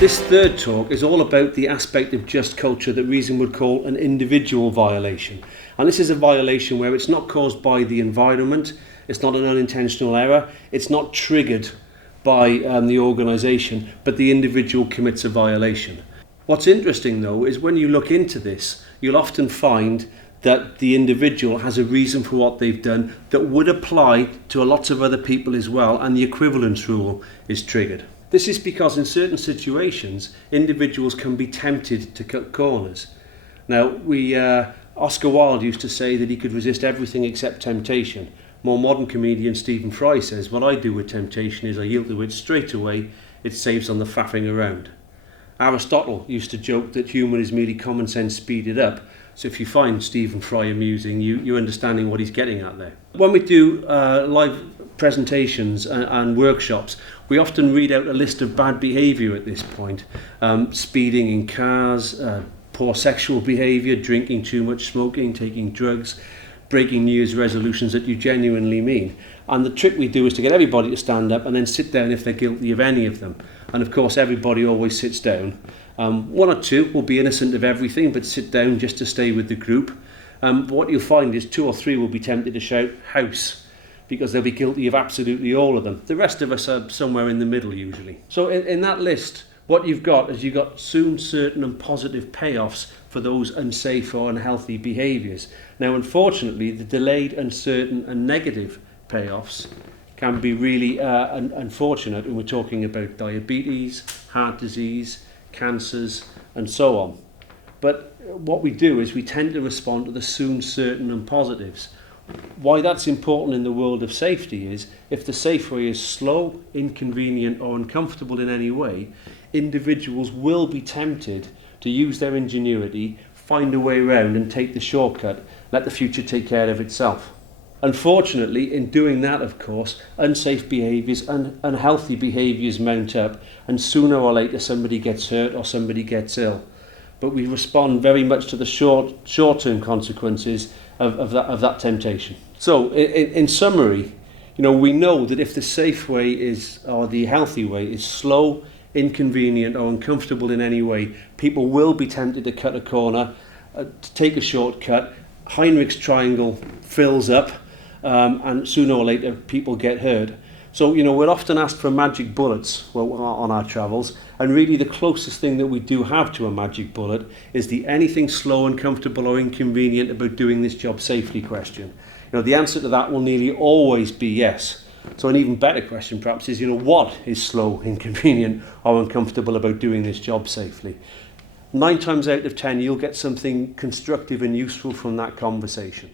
This third talk is all about the aspect of just culture that reason would call an individual violation. And this is a violation where it's not caused by the environment, it's not an unintentional error, it's not triggered by the organisation, but the individual commits a violation. What's interesting though is when you look into this, you'll often find that the individual has a reason for what they've done that would apply to lots of other people as well, and the equivalence rule is triggered. This is because in certain situations, individuals can be tempted to cut corners. Now, Oscar Wilde used to say that he could resist everything except temptation. More modern comedian Stephen Fry says, what I do with temptation is I yield to it straight away, it saves on the faffing around. Aristotle used to joke that humour is merely common sense speeded up. So if you find Stephen Fry amusing, you're understanding what he's getting at there. When we do live presentations and workshops, we often read out a list of bad behaviour at this point. Speeding in cars, poor sexual behaviour, drinking too much, smoking, taking drugs, breaking New Year's resolutions that you genuinely mean. And the trick we do is to get everybody to stand up and then sit down if they're guilty of any of them. And of course everybody always sits down. One or two will be innocent of everything but sit down just to stay with the group. What you'll find is 2 or 3 will be tempted to shout house because they'll be guilty of absolutely all of them. The rest of us are somewhere in the middle usually. So in that list, what you've got is you've got soon, certain and positive payoffs for those unsafe or unhealthy behaviours. Now unfortunately the delayed, uncertain and negative payoffs can be really unfortunate when we're talking about diabetes, heart disease, cancers and so on. But what we do is we tend to respond to the soon, certain and positives. Why that's important in the world of safety is if the safe way is slow, inconvenient or uncomfortable in any way, individuals will be tempted to use their ingenuity, find a way around and take the shortcut, let the future take care of itself. Unfortunately, in doing that, of course, unsafe behaviours and unhealthy behaviours mount up, and sooner or later somebody gets hurt or somebody gets ill. But we respond very much to the short-term consequences of that temptation. So, in summary, we know that if the safe way or the healthy way is slow, inconvenient or uncomfortable in any way, people will be tempted to cut a corner, to take a shortcut. Heinrich's triangle fills up, and sooner or later people get hurt. So we're often asked for magic bullets on our travels, and really the closest thing that we do have to a magic bullet is the anything slow, uncomfortable or inconvenient about doing this job safely question. The answer to that will nearly always be yes. So an even better question perhaps is what is slow, inconvenient or uncomfortable about doing this job safely? 9 times out of 10 you'll get something constructive and useful from that conversation.